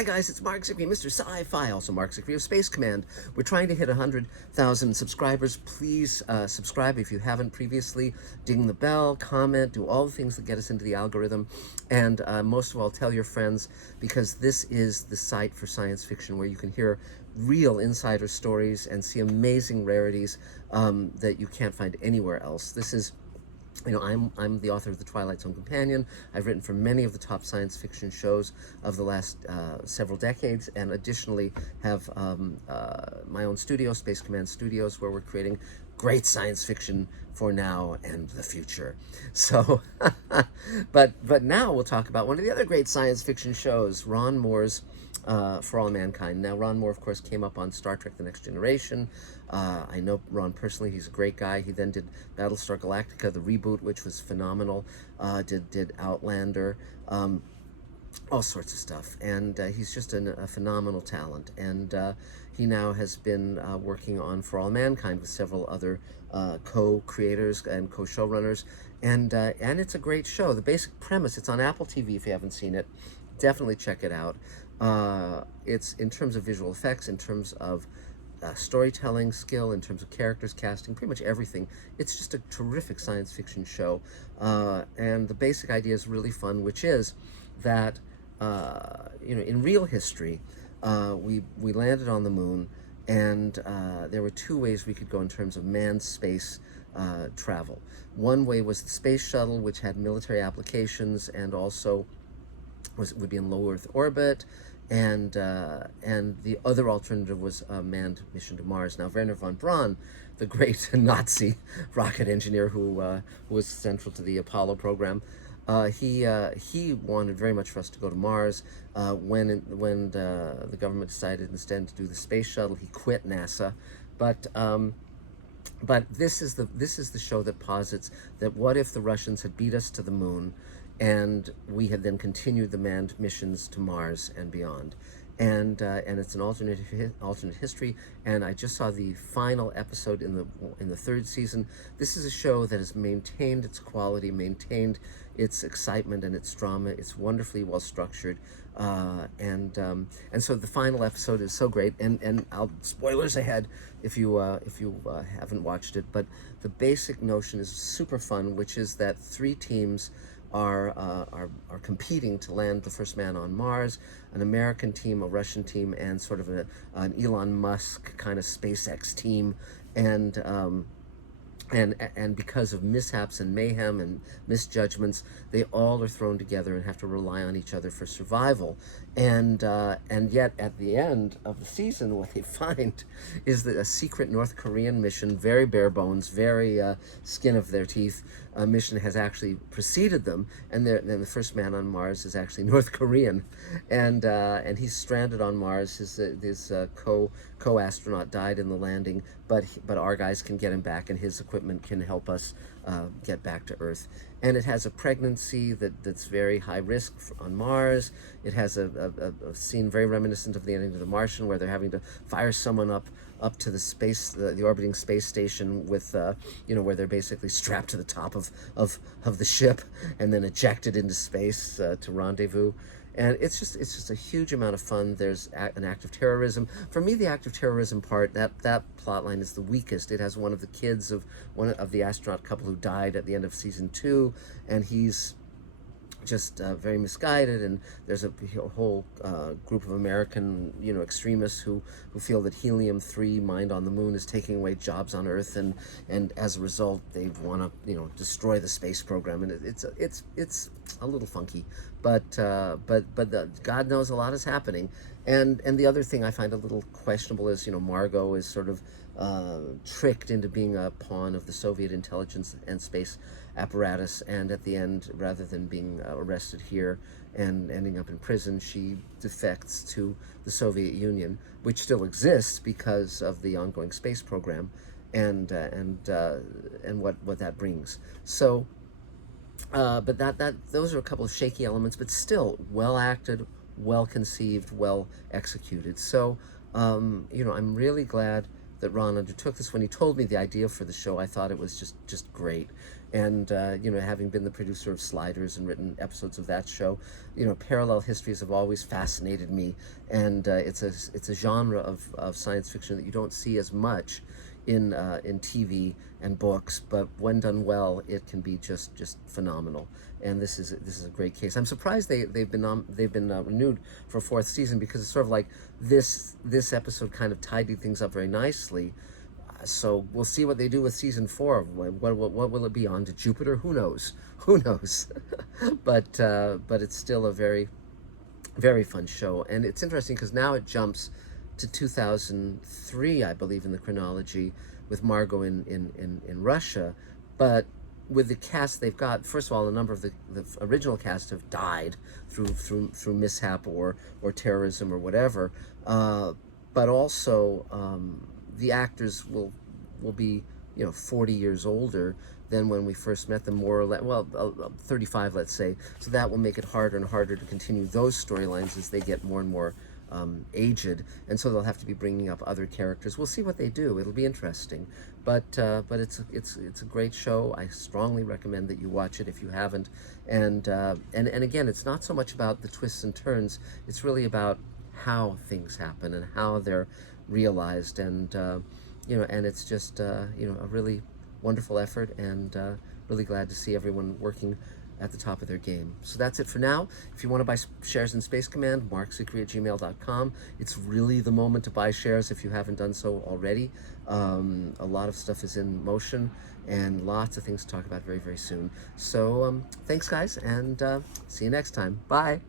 Hi guys, it's Mark Zickery, Mr. Sci-Fi, also Mark Zickery of Space Command. We're trying to hit 100,000 subscribers. Please subscribe if you haven't previously. Ding the bell, comment, do all the things that get us into the algorithm. And most of all, tell your friends, because this is the site for science fiction where you can hear real insider stories and see amazing rarities that you can't find anywhere else. This is I'm the author of The Twilight Zone Companion. I've written for many of the top science fiction shows of the last several decades, and additionally have my own studio, Space Command Studios, where we're creating great science fiction for now and the future. So, but now we'll talk about one of the other great science fiction shows, Ron Moore's For All Mankind. Now, Ron Moore, of course, came up on Star Trek The Next Generation. I know Ron personally. He's a great guy. He then did Battlestar Galactica, the reboot, which was phenomenal. Did Outlander, all sorts of stuff. And he's just a phenomenal talent. And he now has been working on For All Mankind with several other co-creators and co-showrunners. And it's a great show. The basic premise, it's on Apple TV if you haven't seen it. Definitely check it out. It's in terms of visual effects, in terms of storytelling skill, in terms of characters, casting, pretty much everything. It's just a terrific science fiction show. And the basic idea is really fun, which is that, in real history, we landed on the moon, and there were two ways we could go in terms of manned space travel. One way was the space shuttle, which had military applications and also would be in low Earth orbit, and the other alternative was a manned mission to Mars. Now, Wernher von Braun, the great Nazi rocket engineer who was central to the Apollo program, he wanted very much for us to go to Mars. When the government decided instead to do the space shuttle, he quit NASA. But this is the show that posits that what if the Russians had beat us to the moon, and we had then continued the manned missions to Mars and beyond. And it's an alternate history. And I just saw the final episode in the third season. This is a show that has maintained its quality, maintained its excitement and its drama. It's wonderfully well structured, and so the final episode is so great. And I'll spoilers ahead if you haven't watched it. But the basic notion is super fun, which is that three teams are competing to land the first man on Mars: an American team, a Russian team, and sort of an Elon Musk kind of SpaceX team. And because of mishaps and mayhem and misjudgments, they all are thrown together and have to rely on each other for survival. And yet at the end of the season, what they find is that a secret North Korean mission, very bare bones, very skin of their teeth, mission has actually preceded them, and then the first man on Mars is actually North Korean, and he's stranded on Mars. His co-astronaut died in the landing, but our guys can get him back, and his equipment can help us get back to Earth. And it has a pregnancy that's very high risk on Mars. It has a scene very reminiscent of the ending of The Martian, where they're having to fire someone up to the orbiting space station with where they're basically strapped to the top of the ship and then ejected into space to rendezvous. And it's just a huge amount of fun. There's an act of terrorism. For me, the act of terrorism part, that plot line is the weakest. It has one of the kids of one of the astronaut couple who died at the end of season 2, and he's just very misguided, and there's a whole group of American extremists who feel that helium-3 mined on the moon is taking away jobs on Earth, and as a result they want to destroy the space program. And it's a little funky, but God knows a lot is happening. And the other thing I find a little questionable is Margot is sort of tricked into being a pawn of the Soviet intelligence and space apparatus, and at the end, rather than being arrested here and ending up in prison, she defects to the Soviet Union, which still exists because of the ongoing space program, and what that brings. So but those are a couple of shaky elements, but still well acted, well conceived, well executed. So I'm really glad that Ron undertook this. When he told me the idea for the show, I thought it was just great. And you know, having been the producer of Sliders and written episodes of that show, you know, parallel histories have always fascinated me, and it's a genre of science fiction that you don't see as much in TV and books, but when done well, it can be just phenomenal. And this is a great case. I'm surprised they've been renewed for a fourth season, because it's sort of like this episode kind of tidied things up very nicely. So we'll see what they do with season 4. What will it be, on to Jupiter? Who knows? Who knows? But it's still a very, very fun show, and it's interesting because now it jumps to 2003, I believe, in the chronology, with Margot in Russia. But with the cast they've got, first of all, a number of the original cast have died through mishap or terrorism or whatever. But also, the actors will be, you know, 40 years older than when we first met them, more or less, well, 35, let's say. So that will make it harder and harder to continue those storylines as they get more and more aged, and so they'll have to be bringing up other characters. We'll see what they do. It'll be interesting, but it's a great show. I strongly recommend that you watch it if you haven't. And again, it's not so much about the twists and turns. It's really about how things happen and how they're realized, and you know, and it's just you know, a really wonderful effort, and really glad to see everyone working at the top of their game. So that's it for now. If you want to buy shares in Space Command, marksicree@gmail.com. It's really the moment to buy shares if you haven't done so already. A lot of stuff is in motion, and lots of things to talk about very, very soon. So thanks, guys, and see you next time. Bye.